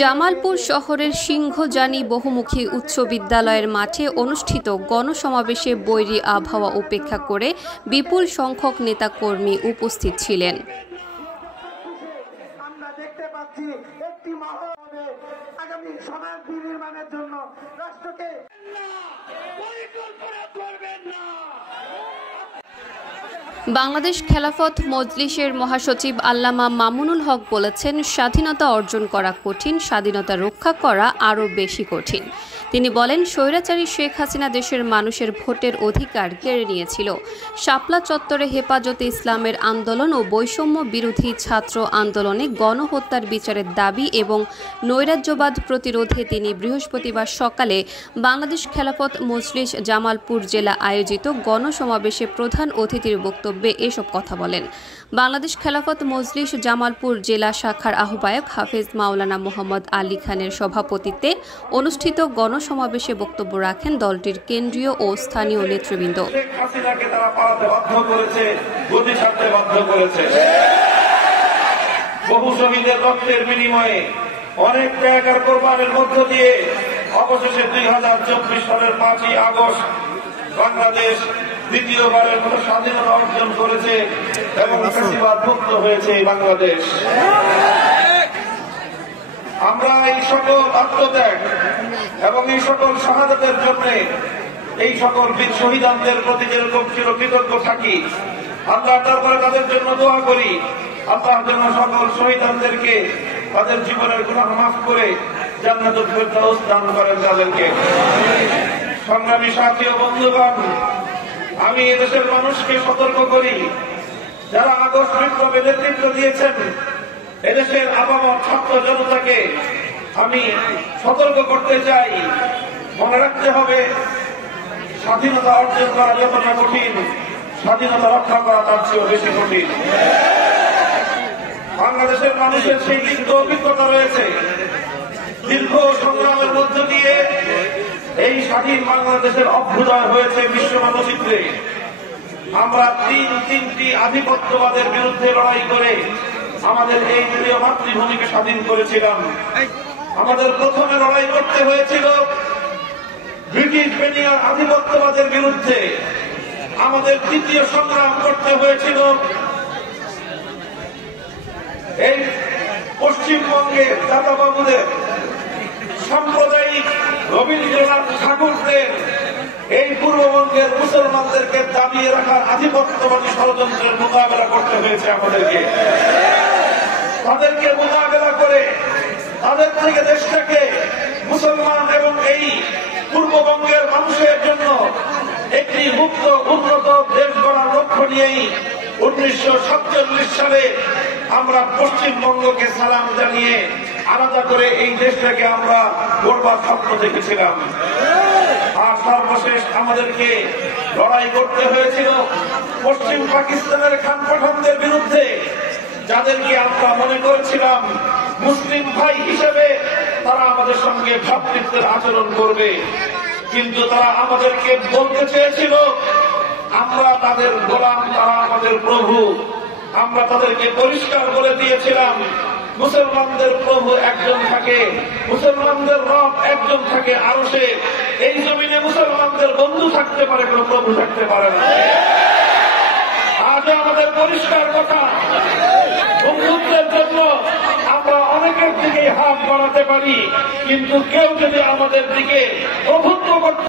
জামালপুর শহরের সিংহজানি বহুমুখী উচ্চ বিদ্যালয়ের মাঠে অনুষ্ঠিত গণসমাবেশে বৈরী আবহাওয়া উপেক্ষা করে বিপুল সংখ্যক নেতাকর্মী উপস্থিত ছিলেন। বাংলাদেশ খেলাফত মজলিসের মহাসচিব আল্লামা মামুনুল হক বলেছেন, স্বাধীনতা অর্জন করা কঠিন, স্বাধীনতা রক্ষা করা আরও বেশি কঠিন। তিনি বলেন, স্বৈরাচারী শেখ হাসিনা দেশের মানুষের ভোটের অধিকার কেড়ে নিয়েছিল। শাপলা চত্বরে হেফাজতে ইসলামের আন্দোলন ও বৈষম্য বিরোধী ছাত্র আন্দোলনে গণহত্যার বিচারের দাবি এবং নৈরাজ্যবাদ প্রতিরোধে তিনি বৃহস্পতিবার সকালে বাংলাদেশ খেলাফত মজলিস জামালপুর জেলা আয়োজিত গণসমাবেশে প্রধান অতিথির বক্তব্যে এসব কথা বলেন। বাংলাদেশ খেলাফত মজলিস জামালপুর জেলা শাখার আহ্বায়ক হাফেজ মাওলানা মোহাম্মদ আলী খানের সভাপতিত্বে অনুষ্ঠিত গণসমাবেশে বক্তব্য রাখেন দলটির কেন্দ্রীয় ও স্থানীয় নেতৃবৃন্দ। বহু শহীদের রক্তের বিনিময়ে অনেক ত্যাগ আর কোরবানির মধ্য দিয়ে অবশেষে 2024 সালের 5ই আগস্ট বাংলাদেশ দ্বিতীয়বারের মতো স্বাধীনতা অর্জন করেছে এবং ফ্যাসিবাদ মুক্ত হয়েছে বাংলাদেশ। আমরা এই সকল আত্মত্যাগ এবং এই সকল শাহাদাতের জন্য এই সকল বীর শহীদদের প্রতি যেরকম চিরকৃতজ্ঞ থাকি, আল্লাহ তারপরে তাদের জন্য দোয়া করি, আল্লাহ যেন সকল শহীদদেরকে তাদের জীবনের গুনাহ মাফ করে জান্নাতুল ফেরদাউস দান করেন তাদেরকে। সংগ্রামী সাথী ও বন্ধুগণ, আমি এদেশের মানুষকে সতর্ক করি, যারা আগস্ট বিপ্লবে নেতৃত্ব দিয়েছেন, এদেশের আপামর ছাত্র জনতাকে আমি সতর্ক করতে চাই, মনে রাখতে হবে স্বাধীনতা অর্জন করা যতটা কঠিন, স্বাধীনতা রক্ষা করা তার চেয়েও বেশি কঠিন। বাংলাদেশের মানুষের সেই দীর্ঘ অভিজ্ঞতা রয়েছে, দীর্ঘ সংগ্রামের মধ্য দিয়ে এই স্বাধীন বাংলাদেশের অভ্যুদয় হয়েছে বিশ্ব মানচিত্রে। আমরা তিনটি আধিপত্যবাদের বিরুদ্ধে লড়াই করে আমাদের এই প্রিয় মাতৃভূমিকে স্বাধীন করেছিলাম। আমাদের প্রথমে লড়াই করতে হয়েছিল ব্রিটিশ বেনিয়ার আধিপত্যবাদের বিরুদ্ধে, আমাদের দ্বিতীয় সংগ্রাম করতে হয়েছিল এই পশ্চিমবঙ্গের দাদাবাবুদের, সাম্প্রদায়িক রবীন্দ্রনাথ ঠাকুরদের এই পূর্ববঙ্গের মুসলমানদেরকে দাবিয়ে রাখার আধিপত্যবাদী ষড়যন্ত্রের মোকাবেলা করতে হয়েছে আমাদেরকে। তাদেরকে মোকাবেলা করে তাদের থেকে দেশটাকে মুসলমান এবং এই পূর্ববঙ্গের মানুষের জন্য একটি মুক্ত উন্নত দেশ গড়ার লক্ষ্য নিয়েই 1947 সালে আমরা পশ্চিমবঙ্গকে সালাম জানিয়ে আলাদা করে এই দেশটাকে আমরা গড়বার স্বপ্ন দেখেছিলাম। আর সর্বশেষ আমাদেরকে লড়াই করতে হয়েছিল পশ্চিম পাকিস্তানের খান পাঠানদের বিরুদ্ধে, যাদেরকে আমরা মনে করেছিলাম মুসলিম ভাই হিসেবে তারা আমাদের সঙ্গে ভ্রাতৃত্বের আচরণ করবে, কিন্তু তারা আমাদেরকে বলতে চেয়েছিল আমরা তাদের গোলাম, তারা আমাদের প্রভু। আমরা তাদেরকে পরিষ্কার বলে দিয়েছিলাম মুসলমানদের প্রভু একজন থাকে, মুসলমানদের রব একজন থাকে আরশে। এই জমিনে মুসলমানদের বন্ধু থাকতে পারে, কোন প্রভু থাকতে পারে না। আজও আমাদের পরিষ্কার কথা, বন্ধুত্বের জন্য আমরা অনেকের দিকে হাত বাড়াতে পারি, কিন্তু কেউ যদি আমাদের দিকে প্রভুত্ব করতে